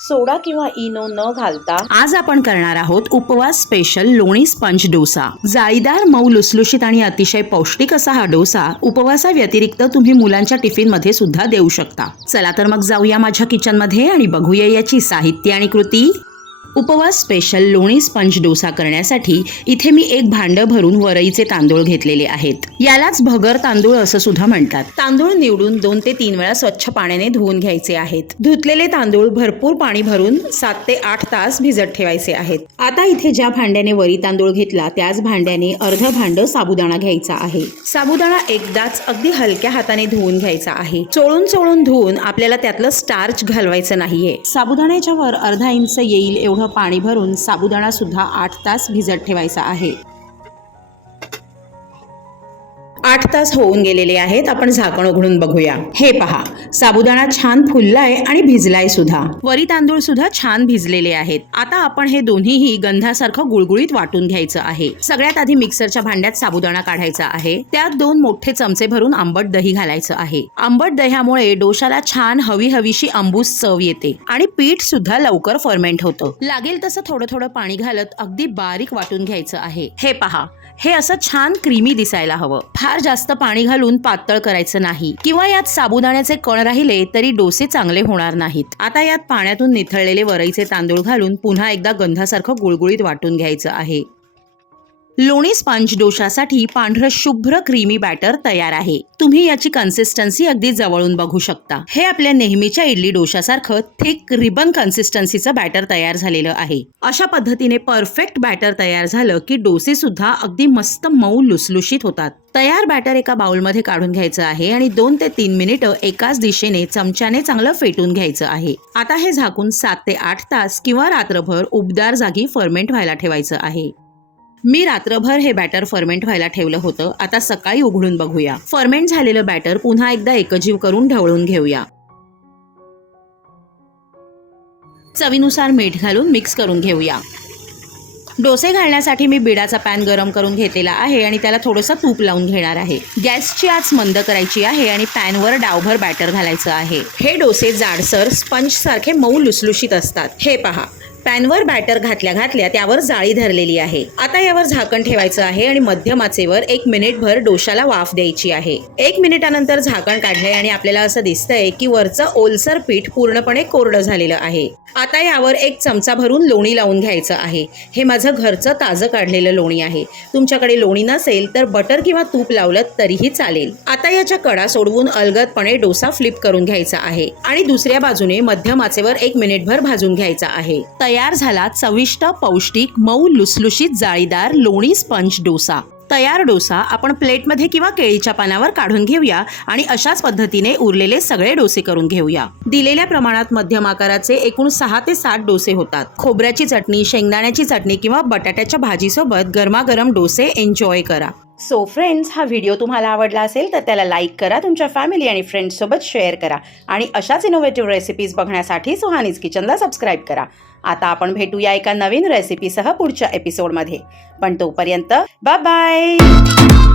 सोडा किंवा इनो न घालता आज आपण करणार आहोत उपवास स्पेशल लोणी स्पंज डोसा. जाळीदार मऊ लुसलुशीत आणि अतिशय पौष्टिक असा हा डोसा उपवासा व्यतिरिक्त तुम्ही मुलांच्या टिफिनमध्ये सुद्धा देऊ शकता. चला तर मग जाऊया माझ्या किचनमध्ये आणि बघूया याची साहित्य आणि कृती. उपवास स्पेशल लोणी स्पंज डोसा करण्यासाठी इथे मी एक भांड भरून वरईचे तांदूळ घेतलेले आहेत. यालाच भगर तांदूळ असं सुद्धा म्हणतात. तांदूळ निवडून दोन ते तीन वेळा स्वच्छ पाण्याने धुवून घ्यायचे आहेत. धुतलेले तांदूळ भरपूर पाणी भरून सात ते आठ तास भिजत ठेवायचे आहेत. आता इथे ज्या भांड्याने वरी तांदूळ घेतला त्याच भांड्याने अर्ध भांड साबुदाणा घ्यायचा आहे. साबुदाणा एकदाच अगदी हलक्या हाताने धुवून घ्यायचा आहे. चोळून चोळून धुवून आपल्याला त्यातलं स्टार्च घालवायचं नाहीये. साबुदाण्याच्या वर अर्धा इंच येईल एवढं पाणी भरून साबुदाणासुद्धा आठ तास भिजत ठेवायचा आहे. आठ तास होऊन गेलेले आहेत आपण झाकण उघडून बघूया. हे पहा साबुदाणा छान फुललाय आणि भिजलाय सुद्धा. वरी तांदूळ सुद्धा छान भिजलेले आहेत. आता आपण हे दोन्हीही गंधासारखं गुळगुळीत वाटून घ्यायचं आहे. सगळ्यात आधी मिक्सरच्या भांड्यात साबुदाणा काढायचा आहे. त्यात दोन मोठे चमचे भरून आंबट दही घालायचं आहे. आंबट दह्यामुळे डोशाला छान हवी हवीशी आंबूस चव येते आणि पीठ सुद्धा लवकर फर्मेंट होतं. लागेल तसं थोडं थोडं पाणी घालत अगदी बारीक वाटून घ्यायचं आहे. हे पहा हे असं छान क्रीमी दिसायला हवं. फार जास्त पाणी घालून पातळ करायचं नाही. किंवा यात साबुदाण्याचे कण राहिले तरी डोसे चांगले होणार नाहीत. आता यात पाण्यातून निथळलेले वरईचे तांदूळ घालून पुन्हा एकदा गंधासारखं गुळगुळीत वाटून घ्यायचं आहे. लोणी स्पंज डोशासाठी पांढरं शुभ्र क्रीमी बॅटर तयार आहे. तुम्ही याची कन्सिस्टन्सी अगदी जवळून बघू शकता. हे आपल्या नेहमीच्या इडली डोशासारखं थिक रिबन कन्सिस्टन्सीचं बॅटर तयार झालेलं आहे. अशा पद्धतीने परफेक्ट बॅटर तयार झालं की डोसे सुद्धा अगदी मस्त मऊ लुसलुशीत होतात. तयार बॅटर एका बाउलमध्ये काढून घ्यायचं आहे आणि दोन ते तीन मिनिटं एकाच दिशेने चमच्याने चांगलं फेटून घ्यायचं आहे. आता हे झाकून सात ते आठ तास किंवा रात्रभर उबदार जागी फर्मेंट व्हायला ठेवायचं आहे. मी रात्रभर हे बॅटर फर्मेंट व्हायला ठेवलं होतं. आता सकाळी उघडून बघूया. फर्मेंट झालेलं बॅटर पुन्हा एकदा एकजीव करून ढवळून घेऊया. चवीनुसार मीठ घालून मिक्स करून घेऊया. डोसे घालण्यासाठी मी बिडाचा पॅन गरम करून घेतलेला आहे आणि त्याला थोडंसं तूप लावून घेणार आहे. गॅसची आच मंद करायची आहे आणि पॅनवर डावभर बॅटर घालायचं आहे. हे डोसे जाडसर स्पंज सारखे मऊ लुसलुशीत असतात. हे पहा. पॅनवर बॅटर घातल्या घातल्या त्यावर जाळी धरलेली आहे. आता यावर झाकण ठेवायचं आहे आणि मध्यम आचेवर एक मिनिटभर डोशाला वाफ द्यायची आहे. एक मिनिटानंतर झाकण काढले आणि आपल्याला असं दिसतंय की वरचं ओलसर पीठ पूर्णपणे कोरडं झालेलं आहे. आता यावर एक चमचा भरून लोणी लावून घ्यायचं आहे. हे माझं घरचं ताजं काढलेलं लोणी आहे. तुमच्याकडे लोणी नसेल तर बटर किंवा तूप लावलं तरीही चालेल. आता याच्या कडा सोडवून अलगदपणे डोसा फ्लिप करून घ्यायचा आहे. आणि दुसऱ्या बाजूने मध्यम आचेवर एक मिनिटभर भाजून घ्यायचा आहे. तयार झाला चविष्ट पौष्टिक मऊ लुसलुशीत जाळीदार लोणी स्पंज डोसा. तयार डोसा आपण प्लेटमध्ये किंवा केळीच्या पानावर काढून घेऊया आणि अशाच पद्धतीने उरलेले सगळे डोसे करून घेऊया. दिलेल्या प्रमाणात मध्यम आकाराचे एकूण सहा ते सात डोसे होतात. खोबऱ्याची चटणी शेंगदाण्याची चटणी किंवा बटाट्याच्या भाजीसोबत गरमागरम डोसे एन्जॉय करा. सो फ्रेंड्स हा व्हिडिओ तुम्हाला आवडला असेल तर त्याला लाईक करा तुमच्या फॅमिली आणि फ्रेंड्ससोबत शेअर करा. आणि अशाच इनोव्हेटिव्ह रेसिपीज बघण्यासाठी सुहानीज किचनला सबस्क्राईब करा. आता आपण भेटूया एका नवीन रेसिपीसह पुढच्या एपिसोडमध्ये पण तोपर्यंत बाय बाय